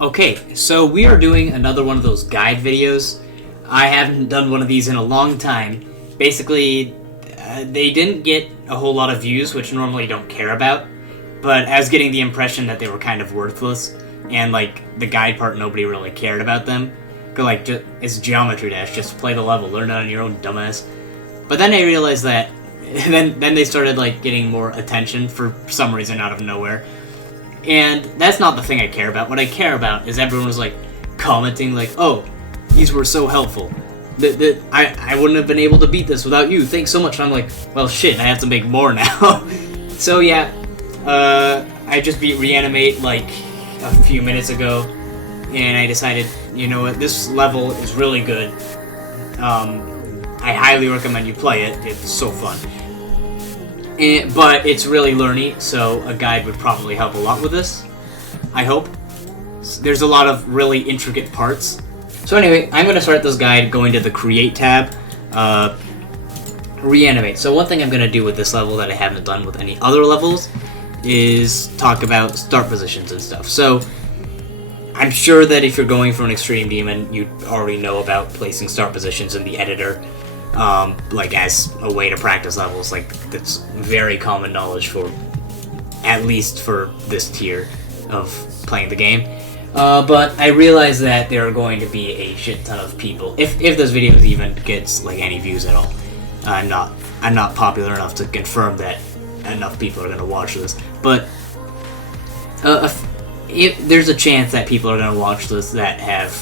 Okay, so we are doing another one of those guide videos. I haven't done one of these in a long time. Basically, they didn't get a whole lot of views, which normally don't care about, but I was getting the impression that they were kind of worthless, and like the guide part, nobody really cared about them. Like, it's Geometry Dash, just play the level, learn it on your own, dumbass. But then I realized that, then they started like getting more attention for some reason out of nowhere. And that's not the thing I care about. What I care about is everyone was like commenting like, oh, these were so helpful. I wouldn't have been able to beat this without you. Thanks so much. And I'm like, well, shit, I have to make more now. So yeah, I just beat Reanimate like a few minutes ago, and I decided, you know what, this level is really good. I highly recommend you play it. It's so fun. But it's really learny, so a guide would probably help a lot with this. I hope. There's a lot of really intricate parts. So anyway, I'm going to start this guide going to the Create tab. Reanimate. So one thing I'm going to do with this level that I haven't done with any other levels is talk about start positions and stuff. So I'm sure that if you're going for an Extreme Demon, you already know about placing start positions in the editor. Like as a way to practice levels, like that's very common knowledge for, at least for this tier of playing the game. But I realize that there are going to be a shit ton of people, if this video even gets like any views at all. I'm not popular enough to confirm that enough people are going to watch this, but there's a chance that people are going to watch this that have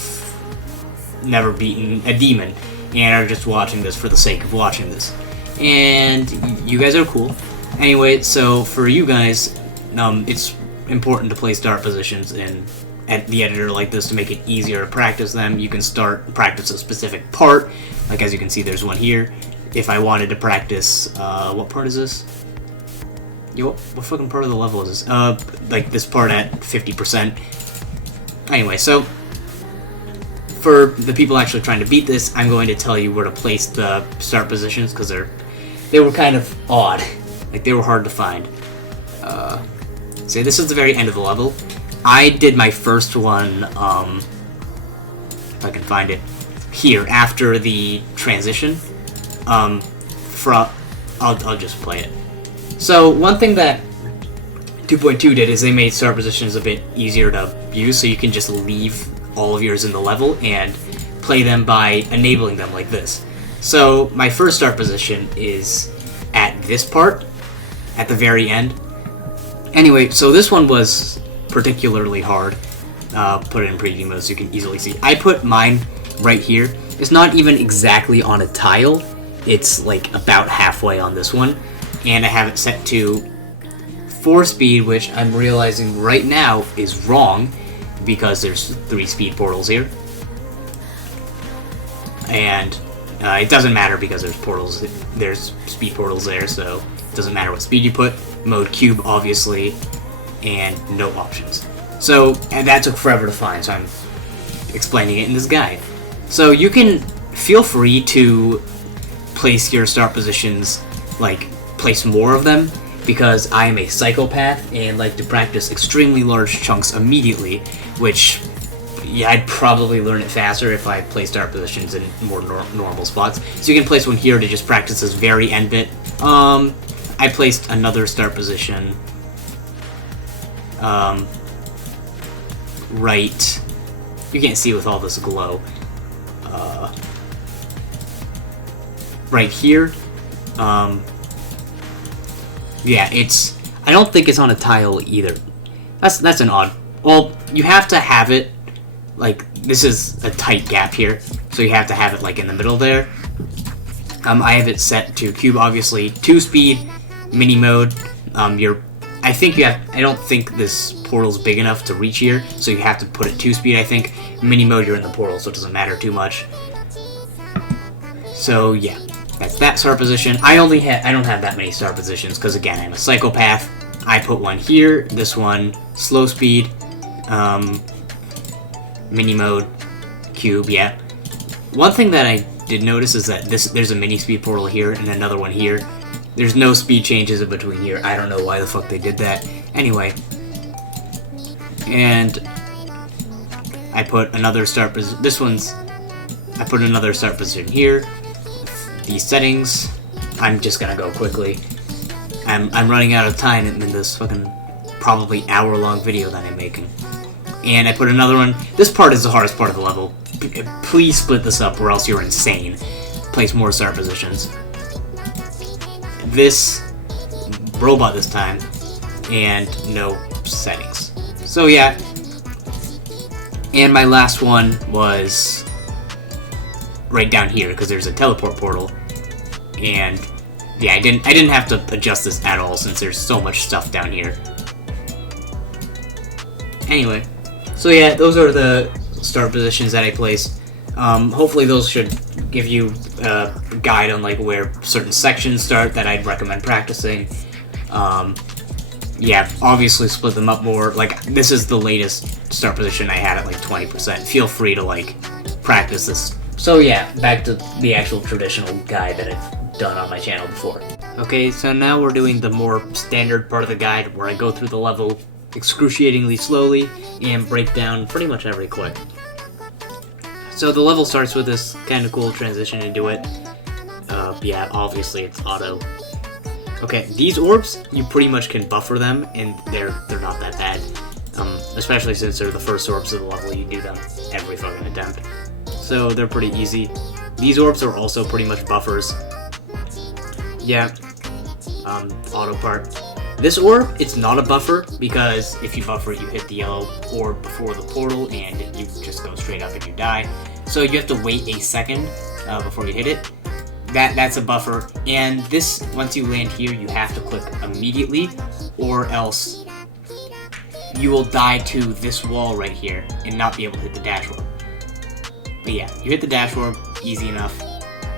never beaten a demon and are just watching this for the sake of watching this. And you guys are cool. Anyway, so for you guys, it's important to place start positions at the editor like this to make it easier to practice them. You can practice a specific part. Like as you can see, there's one here. If I wanted to practice, what part is this? Yo, what fucking part of the level is this? Like this part at 50%. Anyway, so for the people actually trying to beat this, I'm going to tell you where to place the start positions, because they were kind of odd. Like, they were hard to find. So this is the very end of the level. I did my first one, if I can find it, here, after the transition. I'll just play it. So, one thing that 2.2 did is they made start positions a bit easier to use, so you can just leave all of yours in the level and play them by enabling them like this. So my first start position is at this part, at the very end. Anyway, so this one was particularly hard. Put it in preview mode so you can easily see. I put mine right here. It's not even exactly on a tile. It's like about halfway on this one. And I have it set to 4 speed, which I'm realizing right now is wrong, because there's 3 speed portals here. And it doesn't matter because there's speed portals there, so it doesn't matter what speed you put. Mode cube, obviously, and no options. So, and that took forever to find, so I'm explaining it in this guide. So you can feel free to place your start positions, like place more of them, because I am a psychopath and like to practice extremely large chunks immediately, which, yeah, I'd probably learn it faster if I place start positions in more normal spots. So you can place one here to just practice this very end bit. I placed another start position right, you can't see with all this glow, right here. Yeah, I don't think it's on a tile either. That's an odd, well, you have to have it, like, this is a tight gap here, so you have to have it, like, in the middle there. I have it set to cube, obviously, 2 speed, mini mode. I don't think this portal's big enough to reach here, so you have to put it 2 speed, I think. Mini mode, you're in the portal, so it doesn't matter too much. So, yeah. That's that start position. I don't have that many start positions, because again, I'm a psychopath. I put one here, this one, slow speed, mini mode, cube, yeah. One thing that I did notice is that there's a mini speed portal here and another one here. There's no speed changes in between here. I don't know why the fuck they did that. Anyway. And I put another start position. I put another start position here. These settings, I'm just gonna go quickly. I'm running out of time in this fucking probably hour-long video that I'm making. And I put another one. This part is the hardest part of the level. Please split this up or else you're insane. Place more start positions. This robot this time, and no settings. So yeah. And my last one was right down here because there's a teleport portal. And yeah, I didn't have to adjust this at all since there's so much stuff down here. Anyway, so yeah, those are the start positions that I placed. Hopefully those should give you a guide on like where certain sections start that I'd recommend practicing. Yeah, obviously split them up more. Like, this is the latest start position I had at like 20%. Feel free to like practice this. So yeah, back to the actual traditional guide that I've done on my channel before. Okay, so now we're doing the more standard part of the guide where I go through the level excruciatingly slowly and break down pretty much every click. So the level starts with this kind of cool transition into it. Yeah, obviously it's auto. Okay, these orbs, you pretty much can buffer them, and they're not that bad. Especially since they're the first orbs of the level, you do them every fucking attempt. So they're pretty easy. These orbs are also pretty much buffers. Yeah, auto part. This orb, it's not a buffer, because if you buffer it, you hit the yellow orb before the portal, and you just go straight up and you die. So you have to wait a second before you hit it. That's a buffer, and this, once you land here, you have to click immediately, or else you will die to this wall right here, and not be able to hit the dash orb. But yeah, you hit the dash orb, easy enough.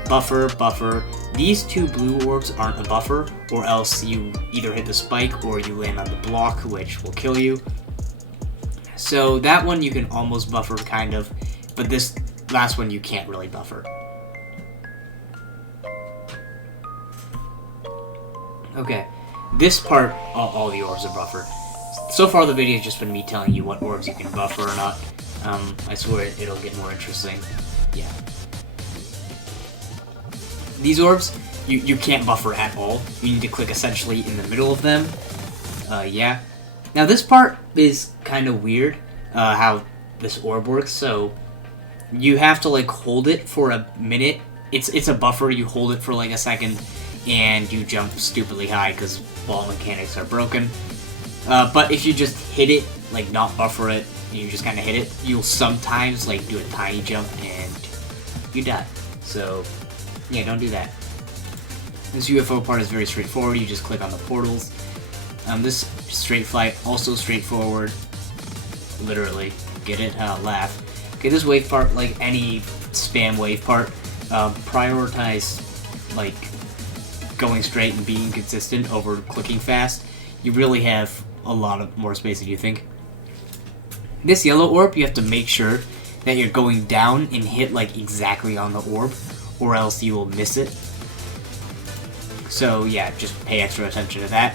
Buffer, buffer. These two blue orbs aren't a buffer, or else you either hit the spike or you land on the block, which will kill you. So that one you can almost buffer, kind of, but this last one you can't really buffer. Okay, this part, all the orbs are buffered. So far the video has just been me telling you what orbs you can buffer or not. I swear it'll get more interesting. Yeah. These orbs, you can't buffer at all. You need to click essentially in the middle of them. Yeah. Now this part is kind of weird, how this orb works. So you have to like hold it for a minute. It's a buffer. You hold it for like a second, and you jump stupidly high because ball mechanics are broken. But if you just hit it, like not buffer it, you just kind of hit it, you'll sometimes like do a tiny jump and you die. So yeah, don't do that. This UFO part is very straightforward. You just click on the portals. This straight flight, also straightforward. Literally. Get it? Laugh. Okay, this wave part, like any spam wave part, prioritize like going straight and being consistent over clicking fast. You really have a lot of more space than you think. This yellow orb, you have to make sure that you're going down and hit like exactly on the orb, or else you will miss it. So yeah, just pay extra attention to that.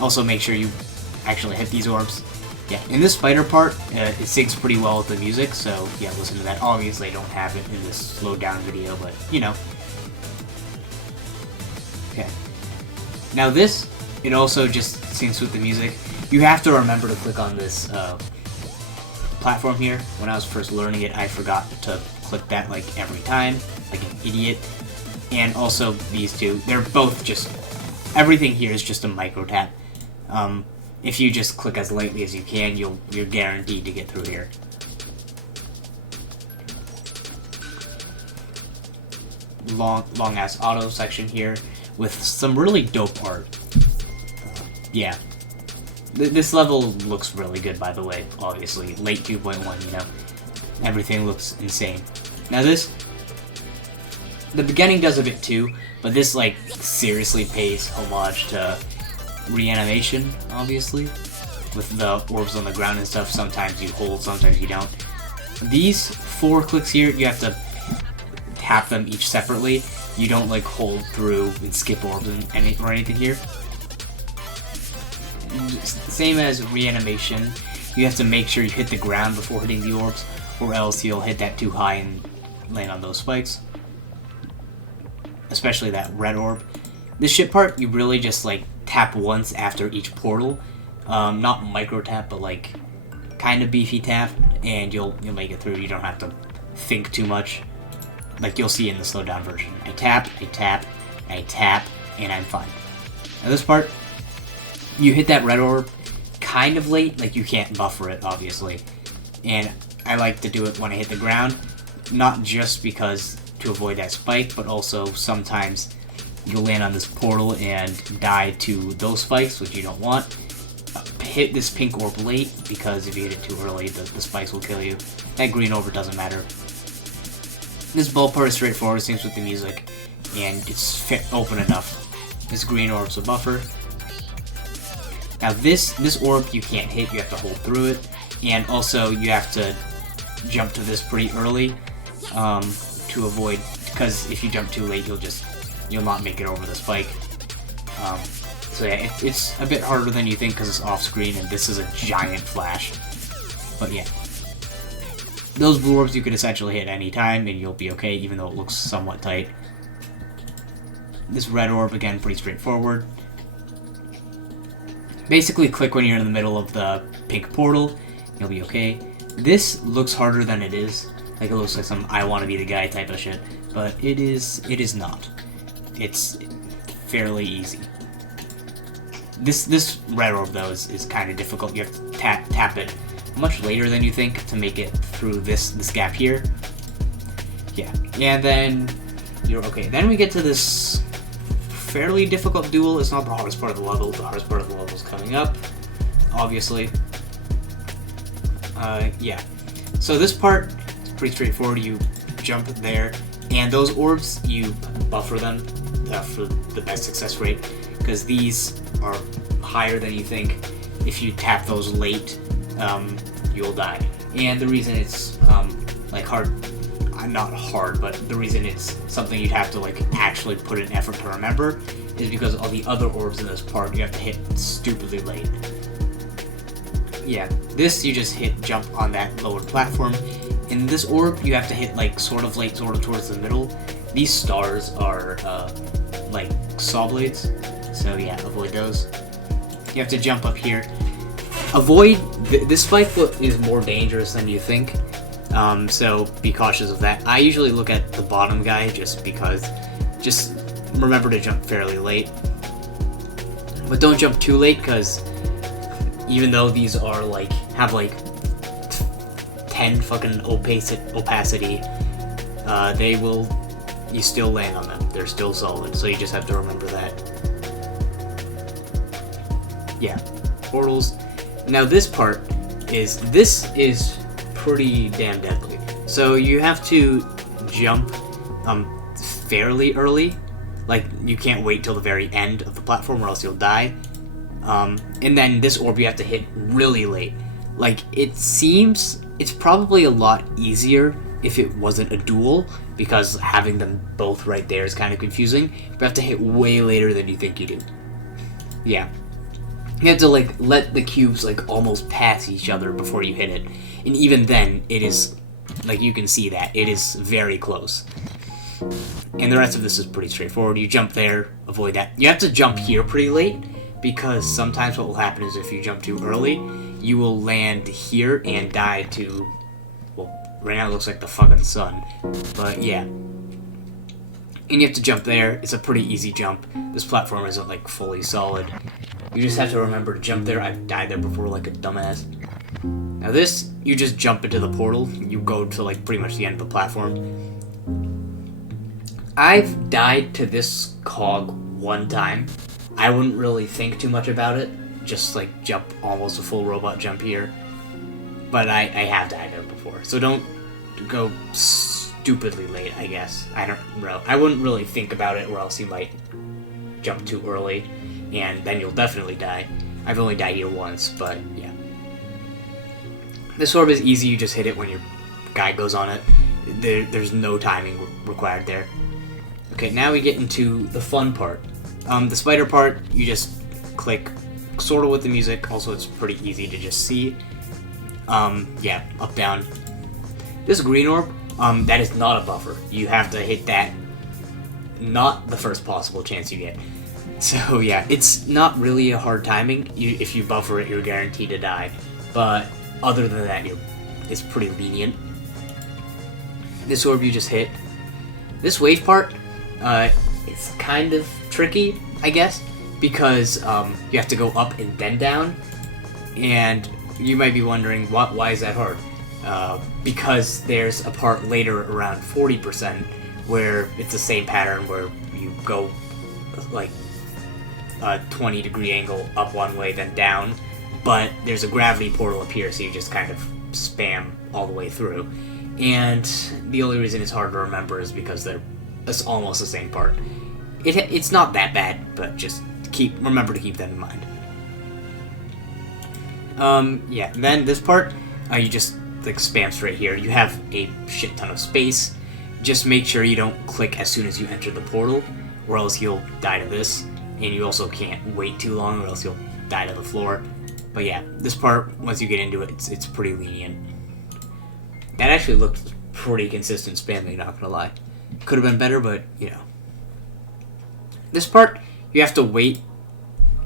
Also make sure you actually hit these orbs. Yeah, in this spider part, it syncs pretty well with the music, so yeah, listen to that. Obviously I don't have it in this slowed down video, but you know. Okay. Now this, it also just syncs with the music. You have to remember to click on this platform here. When I was first learning it, I forgot to click that like every time, like an idiot. And also these two, they're both just, everything here is just a micro tap. If you just click as lightly as you can, you're guaranteed to get through here. Long ass auto section here with some really dope art. Yeah. This level looks really good, by the way, obviously. Late 2.1, you know. Everything looks insane. Now this, the beginning does a bit too, but this, like, seriously pays homage to Reanimation, obviously. With the orbs on the ground and stuff, sometimes you hold, sometimes you don't. These 4 clicks here, you have to tap them each separately. You don't, like, hold through and skip orbs or anything here. Same as Reanimation. you have to make sure you hit the ground before hitting the orbs, or else you'll hit that too high and land on those spikes. Especially that red orb. This ship part, you really just like tap once after each portal. Not micro tap, but like kind of beefy tap, and you'll make it through. You don't have to think too much. Like you'll see in the slowed down version. I tap, and I'm fine. Now this part, you hit that red orb kind of late, like you can't buffer it, obviously. And I like to do it when I hit the ground, not just because to avoid that spike, but also sometimes you'll land on this portal and die to those spikes, which you don't want. Hit this pink orb late, because if you hit it too early, the spikes will kill you. That green orb doesn't matter. This bolt part is straightforward, same with the music, and it's open enough. This green orb's a buffer. Now this orb you can't hit, you have to hold through it, and also you have to jump to this pretty early to avoid, because if you jump too late, you'll not make it over the spike. So yeah, it's a bit harder than you think because it's off screen and this is a giant flash. But yeah, those blue orbs you could essentially hit any time and you'll be okay, even though it looks somewhat tight. This red orb, again, pretty straightforward. Basically click when you're in the middle of the pink portal, you'll be okay. This looks harder than it is. Like it looks like some I wanna be the guy type of shit, but it is not. It's fairly easy. This red orb though is kind of difficult. You have to tap it much later than you think to make it through this gap here. Yeah, and then you're okay. Then we get to this fairly difficult duel. It's not the hardest part of the level. The hardest part of the level is coming up, obviously. Yeah. So this part is pretty straightforward. You jump there, and those orbs, you buffer them for the best success rate, because these are higher than you think. If you tap those late, you'll die. And the reason it's like hard, not hard, but the reason it's something you'd have to like actually put in effort to remember is because all the other orbs in this part you have to hit stupidly late. Yeah, this you just jump on that lower platform. In this orb, you have to hit like sort of late, sort of towards the middle. These stars are like saw blades, so yeah, avoid those. You have to jump up here. Avoid this spike is more dangerous than you think, so be cautious of that. I usually look at the bottom guy just because. Just remember to jump fairly late, but don't jump too late, because even though these are like have like 10 fucking opacity, you still land on them. They're still solid, so you just have to remember that. Yeah, portals. Now this part is pretty damn deadly. So you have to jump fairly early. Like you can't wait till the very end of the platform or else you'll die. And then this orb you have to hit really late. Like it seems it's probably a lot easier if it wasn't a duel, because having them both right there is kind of confusing. But you have to hit way later than you think you do. Yeah. You have to like let the cubes like almost pass each other before you hit it. And even then it is like you can see that it is very close. And the rest of this is pretty straightforward. You jump there, avoid that. You have to jump here pretty late, because sometimes what will happen is if you jump too early, you will land here and die to, well, right now it looks like the fucking sun, but yeah. And you have to jump there. It's a pretty easy jump. This platform isn't like fully solid. You just have to remember to jump there. I've died there before like a dumbass. Now this, you just jump into the portal. You go to like pretty much the end of the platform. I've died to this cog one time. I wouldn't really think too much about it. Just like jump almost a full robot jump here. But I have died there before. So don't go stupidly late, I guess. I don't know. I wouldn't really think about it, or else you might jump too early, and then you'll definitely die. I've only died here once, but yeah. This orb is easy. You just hit it when your guy goes on it. There's no timing required there. Okay, now we get into the fun part. The spider part, you just click sort of with the music. Also, it's pretty easy to just see. Yeah, up, down. This green orb, that is not a buffer. You have to hit that, not the first possible chance you get. So yeah, it's not really a hard timing. If you buffer it, you're guaranteed to die. But other than that, it's pretty lenient. This orb you just hit. This wave part, it's kind of tricky, I guess, because you have to go up and then down. And you might be wondering, why is that hard? Because there's a part later around 40% where it's the same pattern where you go like a 20-degree angle up one way, then down, but there's a gravity portal up here, so you just kind of spam all the way through. And the only reason it's hard to remember is because it's almost the same part. It's not that bad, but just remember to keep that in mind. Yeah, and then this part, you just like spam straight here. You have a shit ton of space. Just make sure you don't click as soon as you enter the portal, or else you'll die to this. And you also can't wait too long, or else you'll die to the floor. But yeah, this part, once you get into it, it's pretty lenient. That actually looked pretty consistent spamming, not gonna lie. Could have been better, but, you know. This part, you have to wait.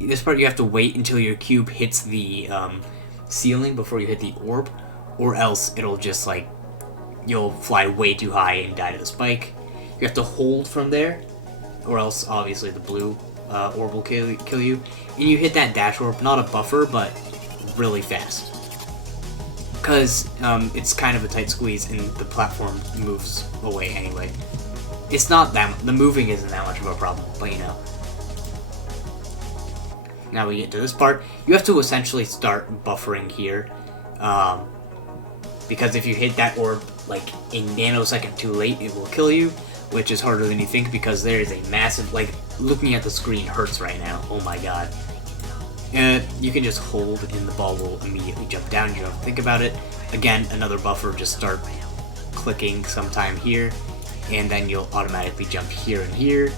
This part, you have to wait until your cube hits the ceiling before you hit the orb, or else it'll just, like, you'll fly way too high and die to the spike. You have to hold from there, or else, obviously, the blue orb will kill you. And you hit that dash orb, not a buffer, but really fast. Because it's kind of a tight squeeze and the platform moves away anyway. It's not that the moving isn't that much of a problem, but you know. Now we get to this part. You have to essentially start buffering here. Because if you hit that orb like a nanosecond too late, it will kill you, which is harder than you think because there is a massive, like, looking at the screen hurts right now. Oh my god. You can just hold and the ball will immediately jump down. You don't have to think about it. Again, another buffer, just start clicking sometime here, and then you'll automatically jump here and here.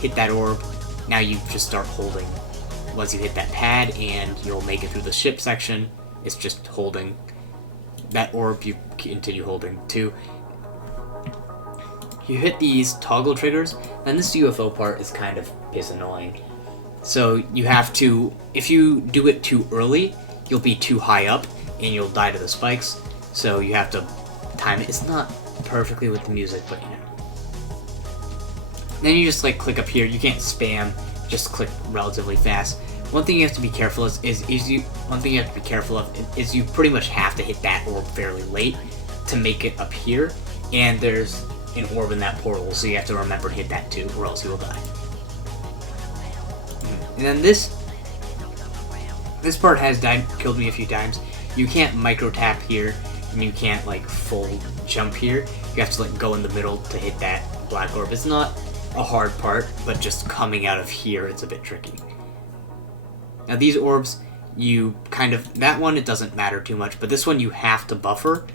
Hit that orb. Now you just start holding. Once you hit that pad and you'll make it through the ship section, it's just holding. That orb you continue holding too. You hit these toggle triggers, then this UFO part is kind of annoying. So you have to, if you do it too early, you'll be too high up and you'll die to the spikes. So you have to time it. It's not perfectly with the music, but you know. Then you just like click up here. You can't spam, just click relatively fast. One thing you have to be careful is you pretty much have to hit that orb fairly late to make it up here. And there's an orb in that portal, so you have to remember to hit that too, or else you will die. And then this part has killed me a few times. You can't micro tap here, and you can't like full jump here. You have to like go in the middle to hit that black orb. It's not a hard part, but just coming out of here, it's a bit tricky. Now these orbs, that one it doesn't matter too much, but this one you have to buffer,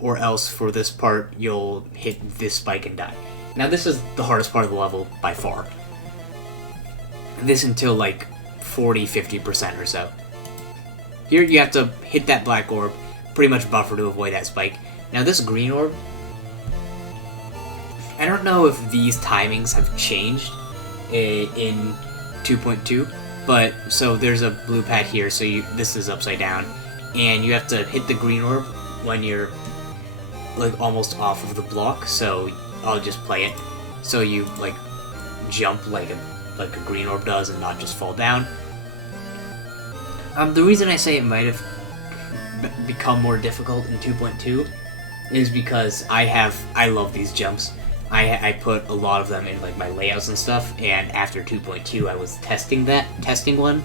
or else for this part you'll hit this spike and die. Now this is the hardest part of the level by far. This until like 40-50% or so. Here you have to hit that black orb, pretty much buffer to avoid that spike. Now this green orb, I don't know if these timings have changed in 2.2, but so there's a blue pad here, so this is upside down, and you have to hit the green orb when you're like almost off of the block. So I'll just play it. So you like jump like a green orb does and not just fall down. The reason I say it might have become more difficult in 2.2 is because I love these jumps. I put a lot of them in like my layouts and stuff, and after 2.2 I was testing one,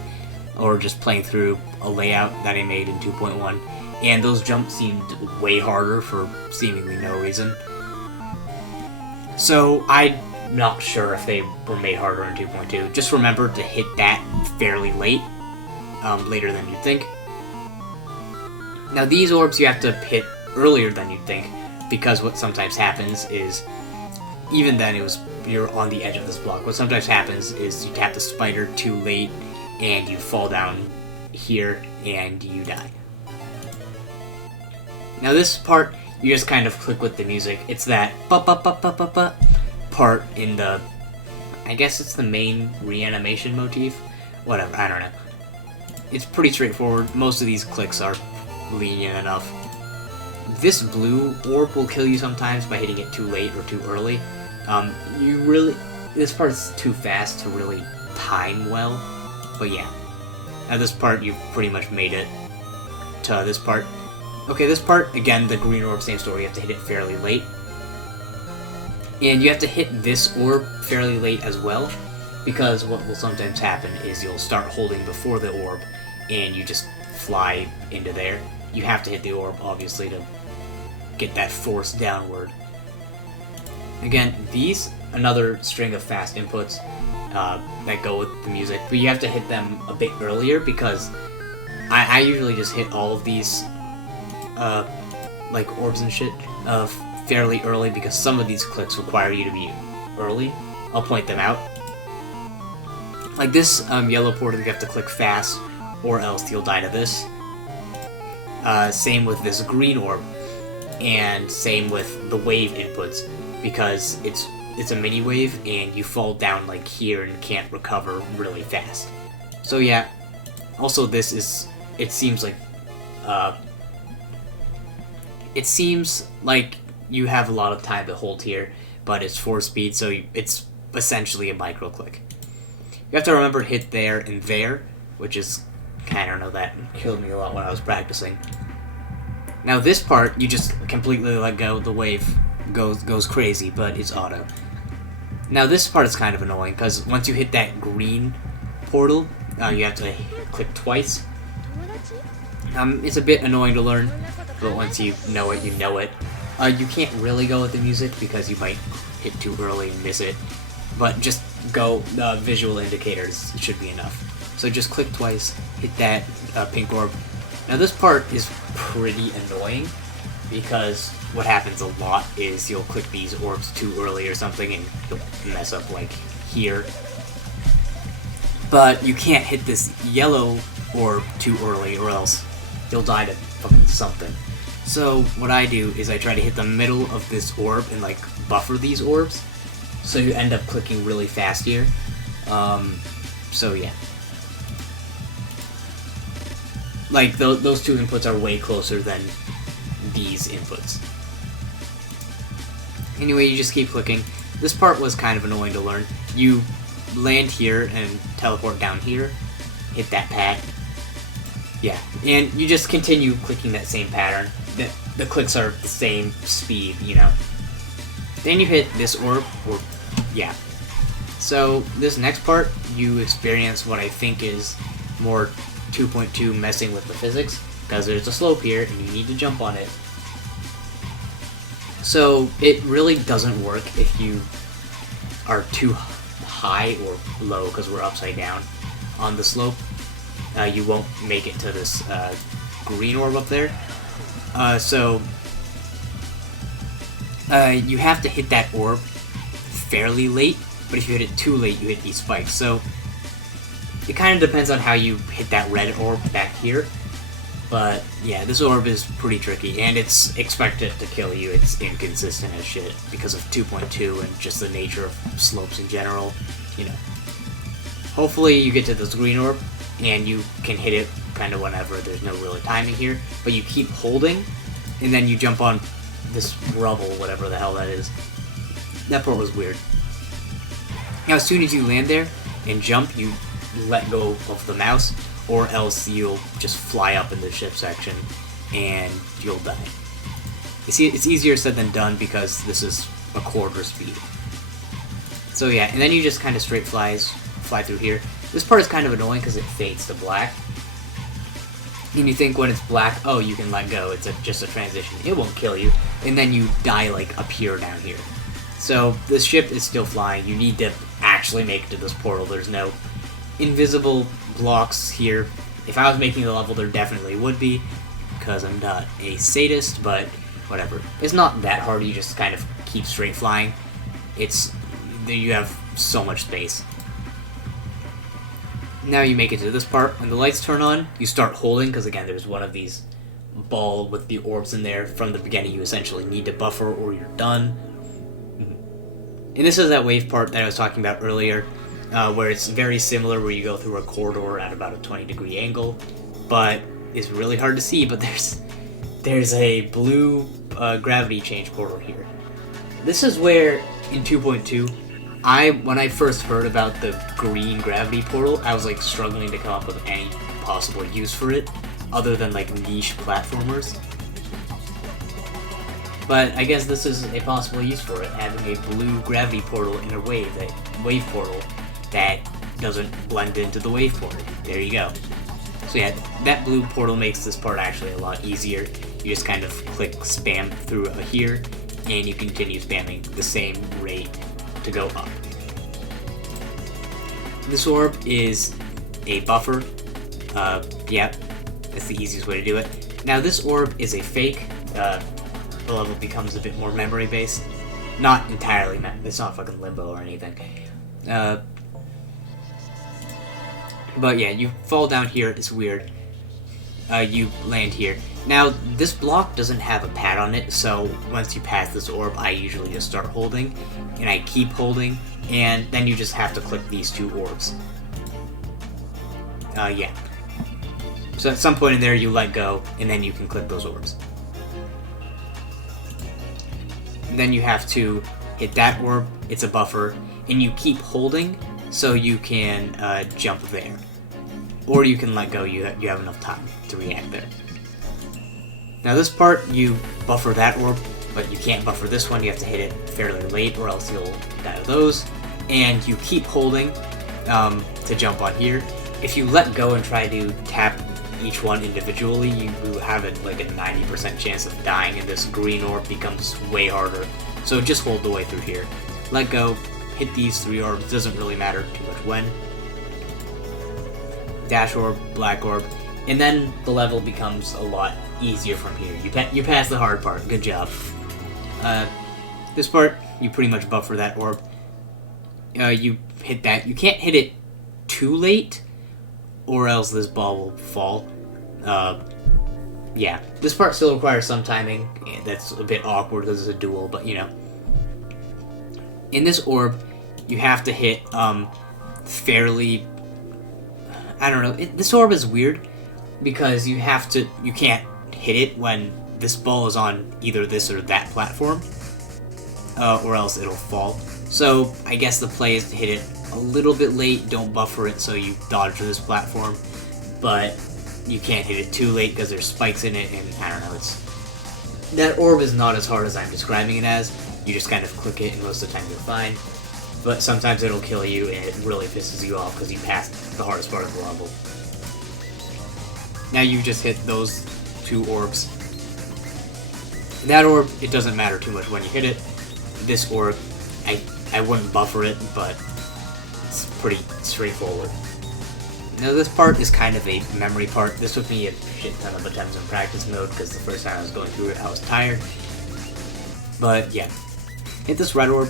or just playing through a layout that I made in 2.1, and those jumps seemed way harder for seemingly no reason. So I'm not sure if they were made harder in 2.2. Just remember to hit that fairly late, later than you'd think. Now these orbs you have to hit earlier than you'd think, because what sometimes happens is, even then you're on the edge of this block. What sometimes happens is you tap the spider too late and you fall down here and you die. Now this part, you just kind of click with the music. It's that ba-ba-ba-ba-ba-ba part in the, I guess it's the main reanimation motif? Whatever, I don't know. It's pretty straightforward. Most of these clicks are lenient enough. This blue orb will kill you sometimes by hitting it too late or too early. This part's too fast to really time well, but yeah. Now this part, you've pretty much made it to this part. Okay, this part, again, the green orb, same story, you have to hit it fairly late. And you have to hit this orb fairly late as well, because what will sometimes happen is you'll start holding before the orb, and you just fly into there. You have to hit the orb, obviously, to get that force downward. Again, these, another string of fast inputs that go with the music, but you have to hit them a bit earlier, because I usually just hit all of these like orbs and shit fairly early, because some of these clicks require you to be early. I'll point them out. Like this yellow portal, you have to click fast, or else you'll die to this. Same with this green orb, and same with the wave inputs, because it's a mini wave, and you fall down like here and can't recover really fast. So yeah. Also, this is, it seems like you have a lot of time to hold here, but it's 4 speed, so it's essentially a micro click. You have to remember to hit there and there, which is, I don't know, that killed me a lot when I was practicing. Now this part, you just completely let go, the wave goes crazy, but it's auto. Now this part is kind of annoying, because once you hit that green portal, you have to click twice. It's a bit annoying to learn, but once you know it, you know it. You can't really go with the music because you might hit too early and miss it, but just go, visual indicators should be enough. So just click twice, hit that pink orb. Now this part is pretty annoying, because what happens a lot is you'll click these orbs too early or something and you'll mess up like here. But you can't hit this yellow orb too early, or else you'll die to fucking something. So what I do is I try to hit the middle of this orb and like buffer these orbs, so you end up clicking really fast here. So yeah. Like those two inputs are way closer than these inputs. Anyway, you just keep clicking. This part was kind of annoying to learn. You land here and teleport down here, hit that pad. Yeah, and you just continue clicking that same pattern. The clicks are the same speed, you know. Then you hit this orb, or yeah. So this next part, you experience what I think is more 2.2 messing with the physics, because there's a slope here and you need to jump on it. So it really doesn't work if you are too high or low, because we're upside down on the slope. You won't make it to this green orb up there. So you have to hit that orb fairly late, but if you hit it too late, you hit these spikes. So it kind of depends on how you hit that red orb back here. But yeah, this orb is pretty tricky, and it's expected to kill you. It's inconsistent as shit because of 2.2 and just the nature of slopes in general, you know. Hopefully you get to this green orb, and you can hit it kind of whenever. There's no really timing here, but you keep holding, and then you jump on this rubble, whatever the hell that is. That part was weird. Now as soon as you land there and jump, you let go of the mouse, or else you'll just fly up in the ship section and you'll die. You see, it's easier said than done because this is a quarter speed. So yeah, and then you just kind of straight fly through here. This part is kind of annoying because it fades to black. And you think when it's black, oh, you can let go, it's just a transition. It won't kill you. And then you die like up here, down here. So the ship is still flying. You need to actually make it to this portal. There's no invisible blocks here. If I was making the level, there definitely would be, because I'm not a sadist, but whatever. It's not that hard. You just kind of keep straight flying. You have so much space. Now you make it to this part. When the lights turn on, you start holding, because again, there's one of these ball with the orbs in there from the beginning. You essentially need to buffer or you're done. And this is that wave part that I was talking about earlier, where it's very similar, where you go through a corridor at about a 20-degree angle, but it's really hard to see, but there's a blue gravity change portal here. This is where, in 2.2, when I first heard about the green gravity portal, I was like struggling to come up with any possible use for it, other than like niche platformers. But I guess this is a possible use for it, having a blue gravity portal in a wave portal that doesn't blend into the wave portal. There you go. So yeah, that blue portal makes this part actually a lot easier. You just kind of click spam through here, and you continue spamming the same rate to go up. This orb is a buffer. Yeah, that's the easiest way to do it. Now this orb is a fake. The level becomes a bit more memory based. Not entirely, it's not fucking limbo or anything. But yeah, you fall down here, it's weird. You land here. Now, this block doesn't have a pad on it, so once you pass this orb, I usually just start holding, and I keep holding, and then you just have to click these two orbs. Yeah. So at some point in there, you let go, and then you can click those orbs. And then you have to hit that orb, it's a buffer, and you keep holding so you can jump there. Or you can let go, you have enough time to react there. Now this part, you buffer that orb, but you can't buffer this one, you have to hit it fairly late or else you'll die of those. And you keep holding to jump on here. If you let go and try to tap each one individually, you have like a 90% chance of dying, and this green orb becomes way harder. So just hold the way through here. Let go, hit these three orbs, doesn't really matter too much when. Dash orb, black orb, and then the level becomes a lot easier from here. You pass the hard part, good job. This part, you pretty much buffer that orb. You hit that. You can't hit it too late, or else this ball will fall. Yeah, this part still requires some timing. That's a bit awkward because it's a duel, but you know. In this orb, you have to hit fairly. I don't know. This orb is weird because you can't hit it when this ball is on either this or that platform, or else it'll fall. So I guess the play is to hit it a little bit late. Don't buffer it so you dodge this platform, but you can't hit it too late because there's spikes in it, and I don't know. That orb is not as hard as I'm describing it as. You just kind of click it, and most of the time you're fine. But sometimes it'll kill you, and it really pisses you off because you passed the hardest part of the level. Now you just hit those two orbs. That orb, it doesn't matter too much when you hit it. This orb, I wouldn't buffer it, but it's pretty straightforward. Now this part is kind of a memory part. This took me a shit ton of attempts in practice mode because the first time I was going through it I was tired. But yeah, hit this red orb.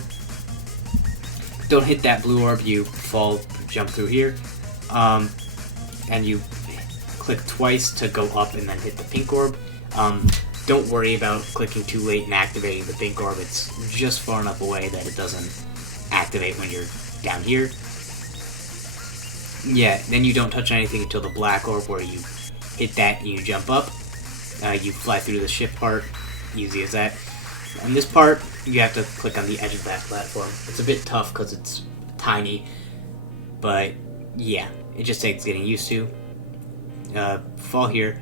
Don't hit that blue orb, you jump through here. And you click twice to go up and then hit the pink orb. Don't worry about clicking too late and activating the pink orb. It's just far enough away that it doesn't activate when you're down here. Yeah, then you don't touch anything until the black orb where you hit that and you jump up. You fly through the ship part, easy as that. On this part, you have to click on the edge of that platform. It's a bit tough because it's tiny, but yeah, it just takes getting used to. Fall here,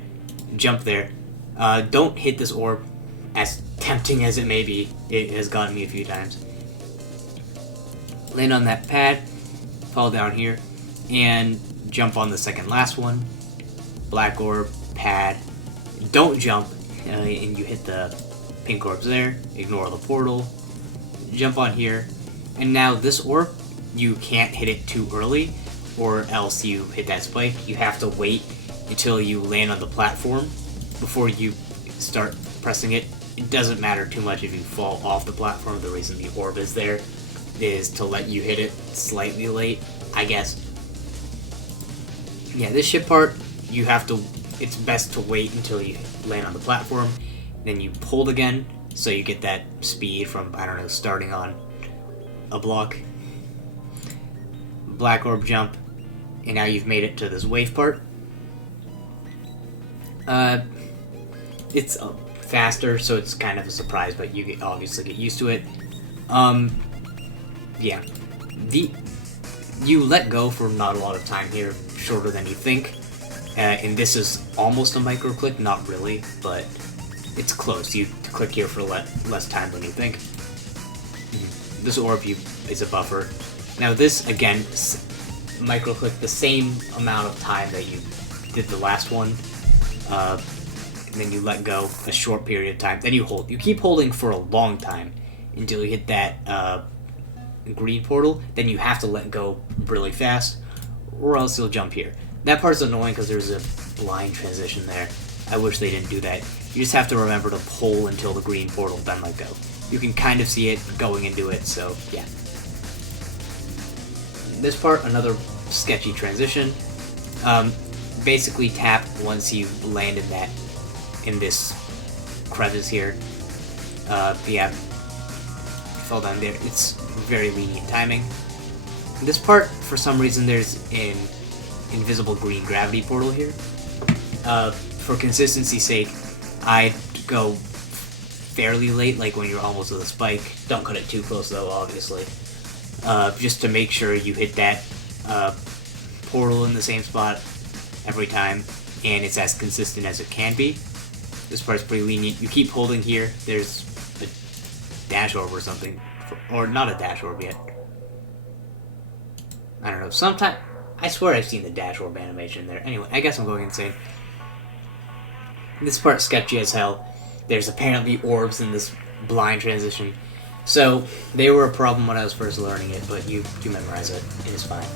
jump there. Don't hit this orb, as tempting as it may be. It has gotten me a few times. Land on that pad, fall down here, and jump on the second last one. Black orb, pad. Don't jump, and you hit the pink orbs there. Ignore the portal. Jump on here, and now this orb, you can't hit it too early, or else you hit that spike. You have to wait until you land on the platform before you start pressing it. It doesn't matter too much if you fall off the platform. The reason the orb is there is to let you hit it slightly late, I guess. Yeah, this ship part, you have to it's best to wait until you land on the platform, then you hold again, so you get that speed from, I don't know, starting on a block. Black orb jump, and now you've made it to this wave part. It's faster, so it's kind of a surprise, but you obviously get used to it. Yeah. You let go for not a lot of time here, shorter than you think. And this is almost a micro click, not really, but it's close. You click here for less time than you think. This orb is a buffer. Now this, again, micro click the same amount of time that you did the last one. And then you let go a short period of time. Then you hold. You keep holding for a long time until you hit that green portal. Then you have to let go really fast, or else you'll jump here. That part's annoying because there's a blind transition there. I wish they didn't do that. You just have to remember to pull until the green portal, then let go. You can kind of see it going into it, so yeah. This part, another sketchy transition. Basically tap once you land in this crevice here. Yeah, fell down there. It's very lenient timing. This part, for some reason, there's an invisible green gravity portal here. For consistency's sake, I'd go fairly late, like when you're almost to the spike. Don't cut it too close though, obviously. Just to make sure you hit that portal in the same spot every time, and it's as consistent as it can be. This part's pretty lenient. You keep holding here. There's a dash orb or something, or not a dash orb yet. I don't know. Sometime I swear I've seen the dash orb animation there. Anyway, I guess I'm going insane. This part's sketchy as hell. There's apparently orbs in this blind transition. So, they were a problem when I was first learning it, but you memorize it, and it's fine.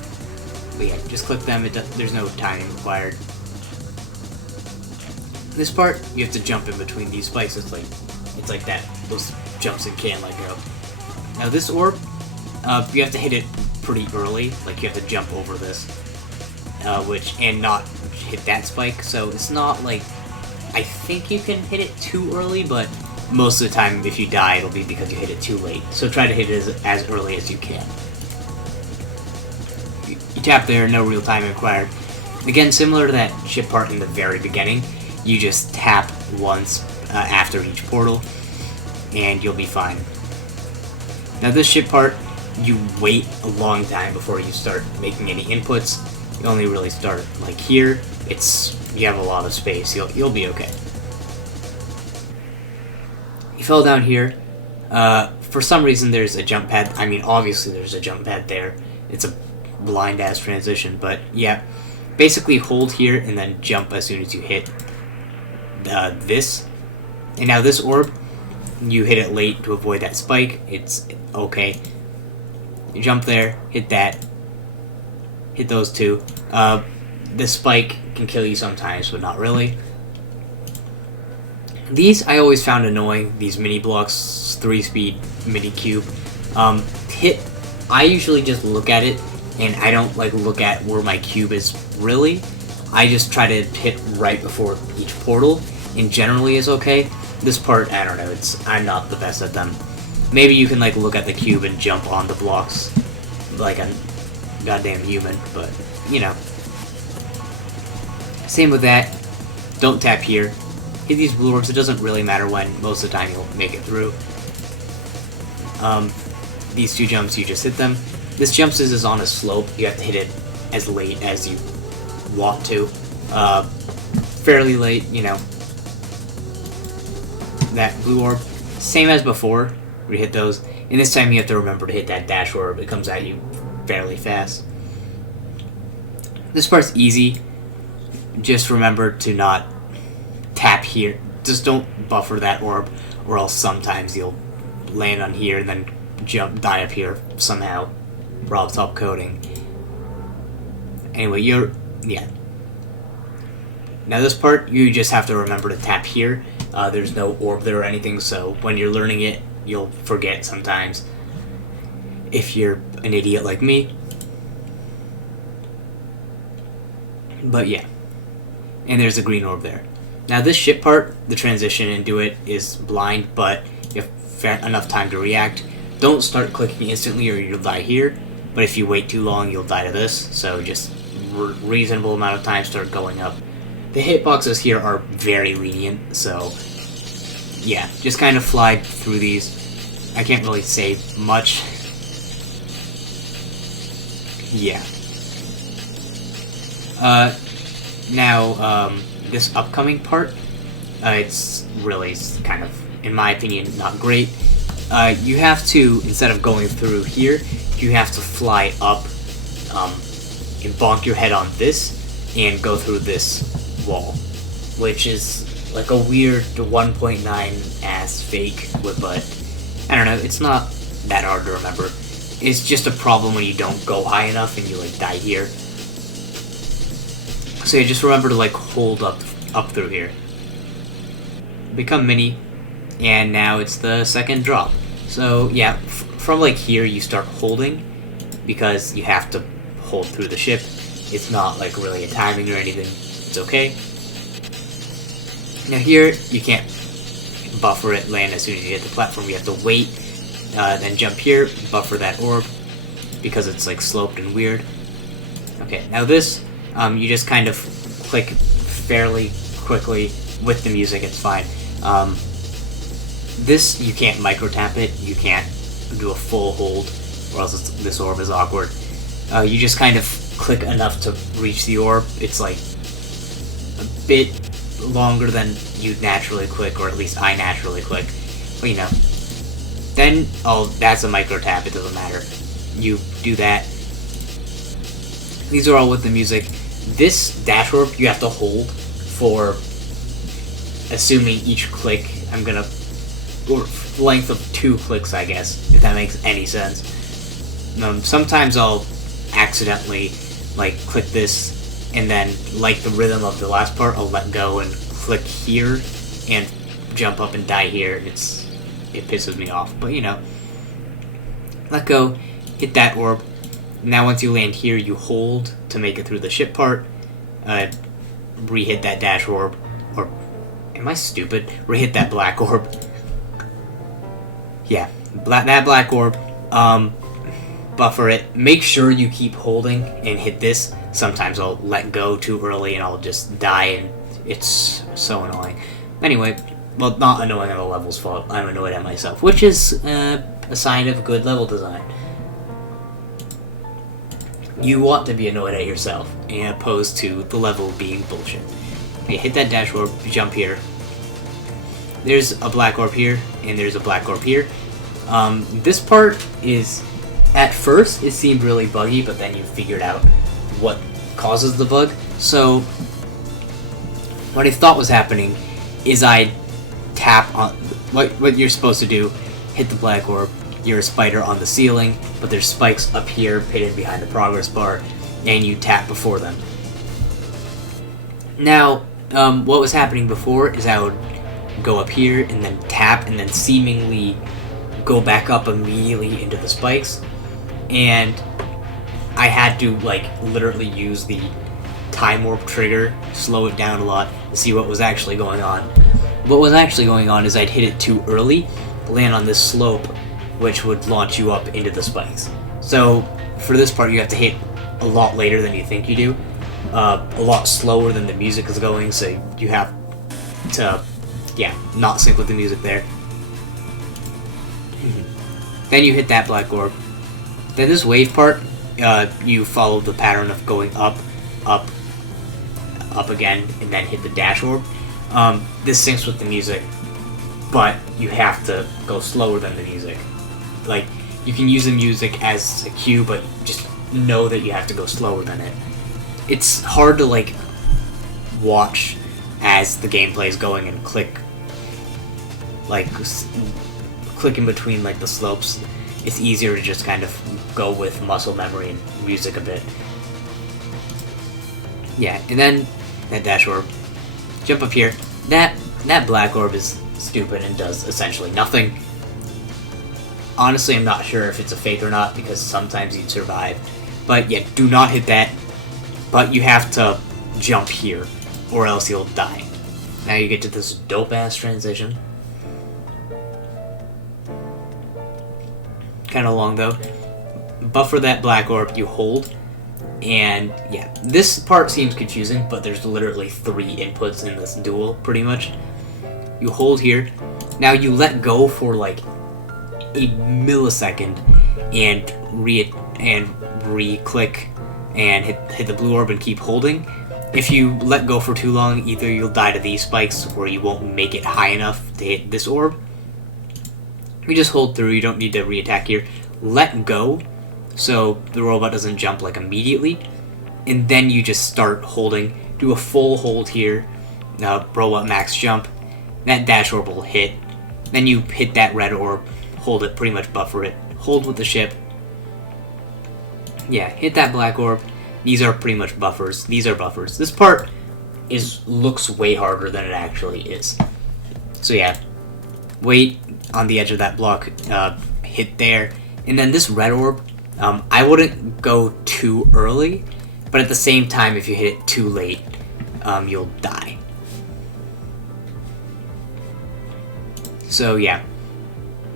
But yeah, just click them, there's no timing required. This part, you have to jump in between these spikes, it's like that, those jumps in Can Let Go. Now this orb, you have to hit it pretty early, like you have to jump over this, and not hit that spike, so it's not like, I think you can hit it too early, but most of the time, if you die, it'll be because you hit it too late. So try to hit it as early as you can. You tap there, no real time required. Again, similar to that ship part in the very beginning, you just tap once after each portal, and you'll be fine. Now this ship part, you wait a long time before you start making any inputs. You only really start like here. You have a lot of space. You'll be okay. You fell down here. For some reason, there's a jump pad. I mean, obviously, there's a jump pad there. It's a blind-ass transition, but yeah. Basically, hold here and then jump as soon as you hit this. And now this orb, you hit it late to avoid that spike. It's okay. You jump there, hit that, hit those two. This spike can kill you sometimes, but not really. These I always found annoying, these mini blocks, 3-speed mini cube. I usually just look at it, and I don't look at where my cube is really. I just try to hit right before each portal, and generally is okay. This part, I don't know, I'm not the best at them. Maybe you can look at the cube and jump on the blocks like a goddamn human, but you know. Same with that. Don't tap here. Hit these blue orbs, it doesn't really matter when, most of the time you'll make it through. These two jumps, you just hit them. This jumps is on a slope, you have to hit it as late as you want to. Fairly late, you know. That blue orb, same as before, we hit those, and this time you have to remember to hit that dash orb, it comes at you fairly fast. This part's easy, just remember to not tap here. Just don't buffer that orb, or else sometimes you'll land on here and then die up here somehow. Rob top coding. Anyway, yeah. Now this part, you just have to remember to tap here. There's no orb there or anything, so when you're learning it, you'll forget sometimes. If you're an idiot like me. But yeah. and there's a green orb there. Now this ship part, the transition into it is blind, but you have enough time to react. Don't start clicking instantly or you'll die here, but if you wait too long you'll die to this, so just reasonable amount of time start going up. The hitboxes here are very lenient, so yeah, just kind of fly through these. I can't really say much. Yeah. Now, this upcoming part, it's really kind of, in my opinion, not great. You have to, instead of going through here, you have to fly up and bonk your head on this and go through this wall, which is like a weird 1.9 ass fake, but I don't know, it's not that hard to remember. It's just a problem when you don't go high enough and you like die here. So yeah, just remember to like hold up through here. Become mini, and now it's the second drop. So yeah, from like here you start holding, because you have to hold through the ship. It's not like really a timing or anything. It's okay. Now here you can't buffer it, land as soon as you hit the platform. You have to wait, then jump here, buffer that orb, because it's like sloped and weird. Okay, now this, you just kind of click fairly quickly with the music, it's fine. This, you can't micro tap it, you can't do a full hold, or else this orb is awkward. You just kind of click enough to reach the orb. It's like a bit longer than you'd naturally click, or at least I naturally click, but you know. Then, oh, that's a micro tap, it doesn't matter. You do that. These are all with the music. This dash orb you have to hold for, assuming each click, I'm gonna, or length of 2 clicks, I guess, if that makes any sense. Sometimes I'll accidentally, like, click this, and then, like the rhythm of the last part, I'll let go and click here, and jump up and die here. It pisses me off, but you know. Let go, hit that orb. Now once you land here, you hold to make it through the ship part. Re-hit that dash orb, or am I stupid? Re-hit that black orb. Yeah, that black orb. Buffer it. Make sure you keep holding and hit this. Sometimes I'll let go too early and I'll just die, and it's so annoying. Anyway, well, not annoying on the level's fault. I'm annoyed at myself, which is a sign of good level design. You want to be annoyed at yourself, as opposed to the level being bullshit. Okay, hit that dash orb, jump here. There's a black orb here, and there's a black orb here. This part is, at first, it seemed really buggy, but then you figured out what causes the bug. So, what I thought was happening is I tap on what you're supposed to do, hit the black orb, you're a spider on the ceiling, but there's spikes up here hidden behind the progress bar, and you tap before them. Now, what was happening before is I would go up here and then tap and then seemingly go back up immediately into the spikes, and I had to like literally use the time warp trigger, slow it down a lot to see what was actually going on. What was actually going on is I'd hit it too early, land on this slope, which would launch you up into the spikes. So for this part you have to hit a lot later than you think you do, a lot slower than the music is going, so you have to, yeah, not sync with the music there. Then you hit that black orb. Then this wave part, you follow the pattern of going up, up, up again, and then hit the dash orb. This syncs with the music, but you have to go slower than the music. Like, you can use the music as a cue, but just know that you have to go slower than it. It's hard to, like, watch as the gameplay is going and click, like, click in between, like, the slopes. It's easier to just kind of go with muscle memory and music a bit. Yeah, and then that dash orb. Jump up here. That black orb is stupid and does essentially nothing. Honestly, I'm not sure if it's a fake or not, because sometimes you'd survive. But yeah, do not hit that. But you have to jump here. or else you'll die. Now you get to this dope-ass transition. Kind of long though. Buffer that black orb, you hold, and yeah, this part seems confusing, but there's literally 3 inputs in this duel, pretty much. You hold here, now you let go for like a millisecond, and re-click and hit the blue orb and keep holding. If you let go for too long, either you'll die to these spikes, or you won't make it high enough to hit this orb. You just hold through, you don't need to re-attack here. Let go, so the robot doesn't jump like immediately, and then you just start holding. Do a full hold here, robot max jump, that dash orb will hit, then you hit that red orb, hold it, pretty much buffer it, hold with the ship, yeah, hit that black orb. These are pretty much buffers, these are buffers. This part looks way harder than it actually is. So yeah, wait on the edge of that block, hit there, and then this red orb, I wouldn't go too early, but at the same time, if you hit it too late, you'll die. So yeah,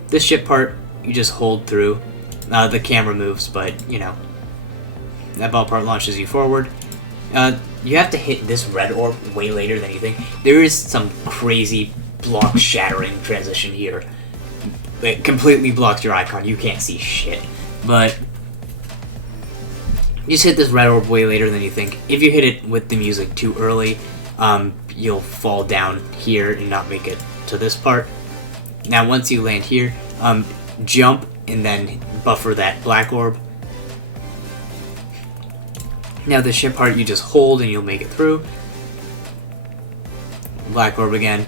this ship part, you just hold through. The camera moves, but you know, that ball part launches you forward. You have to hit this red orb way later than you think. There is some crazy block-shattering transition here. It completely blocks your icon, you can't see shit. But you just hit this red orb way later than you think. If you hit it with the music too early, you'll fall down here and not make it to this part. Now once you land here, jump and then buffer that black orb. Now the ship part you just hold and you'll make it through. Black orb again.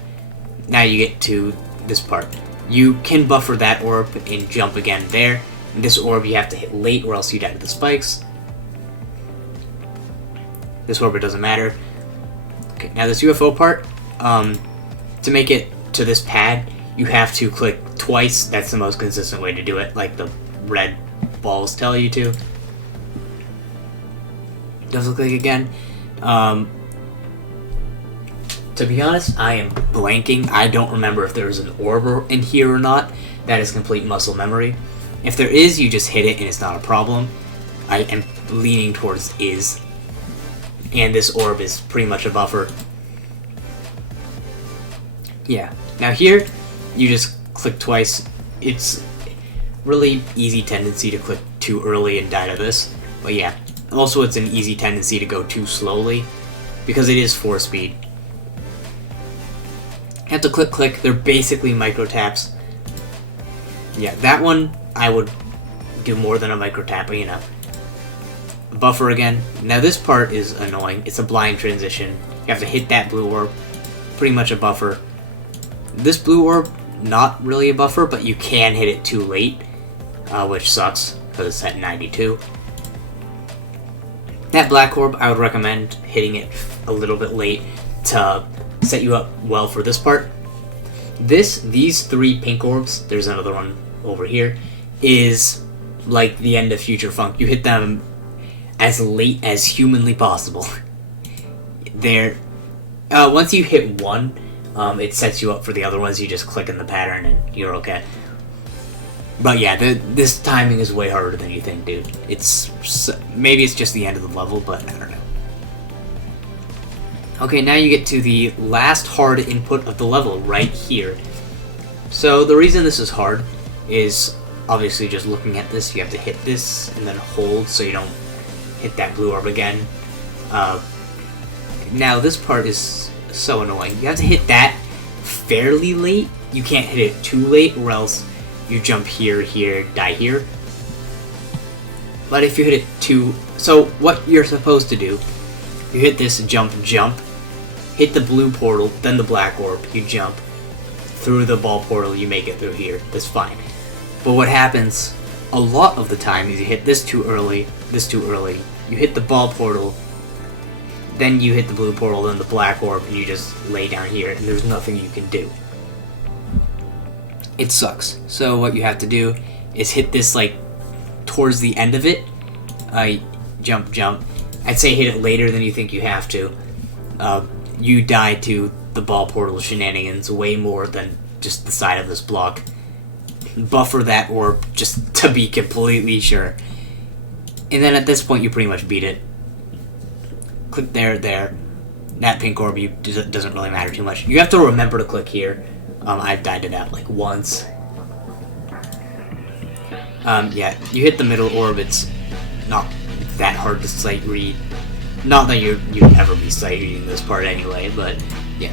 Now you get to this part. You can buffer that orb and jump again there. And this orb you have to hit late or else you die to the spikes. This orb, it doesn't matter. Okay, now this UFO part, to make it to this pad, you have to click twice. That's the most consistent way to do it, like the red balls tell you to. Double click again. To be honest, I am blanking. I don't remember if there's an orb in here or not. That is complete muscle memory. If there is, you just hit it and it's not a problem. I am leaning towards is. And this orb is pretty much a buffer. Yeah. Now here, you just click twice. It's really easy tendency to click too early and die to this. But yeah. Also, it's an easy tendency to go too slowly because it is 4-speed. You have to click. They're basically micro taps. Yeah, that one I would do more than a micro tap, but you know. Buffer again. Now this part is annoying. It's a blind transition. You have to hit that blue orb. Pretty much a buffer. This blue orb, not really a buffer, but you can hit it too late, which sucks because it's at 92. That black orb, I would recommend hitting it a little bit late to set you up well for this part. These 3 pink orbs, there's another one over here, is like the end of Future Funk. You hit them as late as humanly possible. Once you hit one, it sets you up for the other ones. You just click in the pattern and you're okay. But yeah, this timing is way harder than you think, dude. Maybe it's just the end of the level, but I don't know. Okay, now you get to the last hard input of the level, right here. So the reason this is hard is obviously just looking at this. You have to hit this and then hold so you don't hit that blue orb again. Now this part is so annoying. You have to hit that fairly late. You can't hit it too late or else you jump here, die here. But if you hit it too... So what you're supposed to do, you hit this jump, hit the blue portal, then the black orb, you jump. Through the ball portal, you make it through here. That's fine. But what happens a lot of the time is you hit this too early, you hit the ball portal, then you hit the blue portal, then the black orb, and you just lay down here, and there's nothing you can do. It sucks. So what you have to do is hit this like towards the end of it. Jump. I'd say hit it later than you think you have to. you die to the ball portal shenanigans way more than just the side of this block. Buffer that orb just to be completely sure. And then at this point, you pretty much beat it. Click there. That pink orb doesn't really matter too much. You have to remember to click here. I've died to that like once. Yeah, you hit the middle orb. It's not that hard to sight read. Not that you'd ever be sight reading this part anyway, but yeah.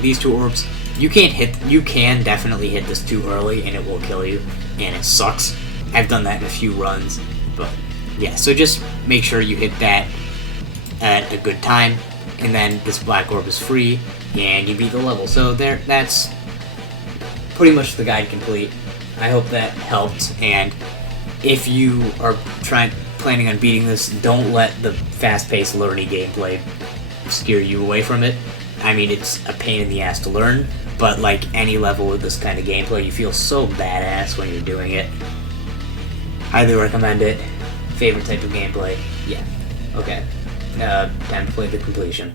These two orbs, you can definitely hit this too early and it will kill you, and it sucks. I've done that in a few runs, but yeah, so just make sure you hit that at a good time, and then this black orb is free, and you beat the level. So that's pretty much the guide complete. I hope that helped, and if you are planning on beating this, don't let the fast-paced learning gameplay steer you away from it. I mean, it's a pain in the ass to learn, but like any level with this kind of gameplay, you feel so badass when you're doing it. Highly recommend it. Favorite type of gameplay? Yeah. Okay. Time to play the completion.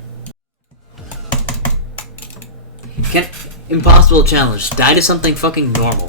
Impossible challenge. Die to something fucking normal.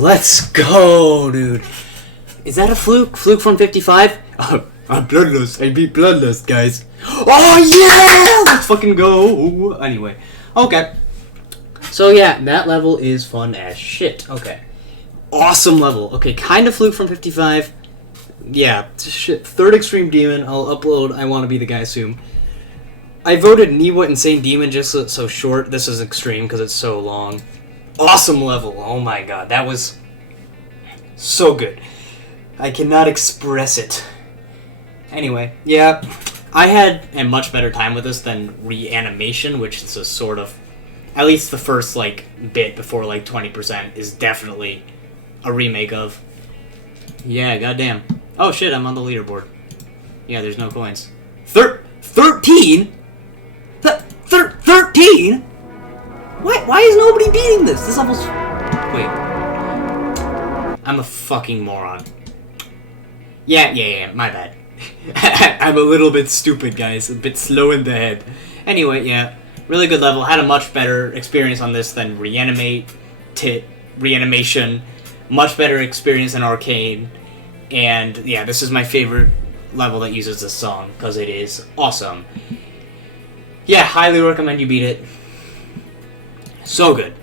Let's go, dude. Is that a fluke? Fluke from 55? I'm bloodless. I beat bloodless, guys. Oh, yeah! Let's fucking go. Anyway. Okay. So, yeah, that level is fun as shit. Okay. Awesome level. Okay, kind of fluke from 55. Yeah, shit. Third Extreme Demon. I'll upload I Want to Be the Guy soon. I voted Niwa Insane Demon just so short. This is extreme because it's so long. Awesome level. Oh my god, that was so good. I cannot express it. Anyway, yeah, I had a much better time with this than Reanimation, which is a sort of, at least the first like bit before like 20% is definitely a remake of. Yeah, goddamn. Oh shit, I'm on the leaderboard. Yeah, there's no coins. 13? 13? Why is nobody beating this? This level's... Wait. I'm a fucking moron. Yeah, my bad. I'm a little bit stupid, guys. A bit slow in the head. Anyway, yeah. Really good level. Had a much better experience on this than Reanimate, Reanimation. Much better experience than Arcane. And yeah, this is my favorite level that uses this song because it is awesome. Yeah, highly recommend you beat it. So good.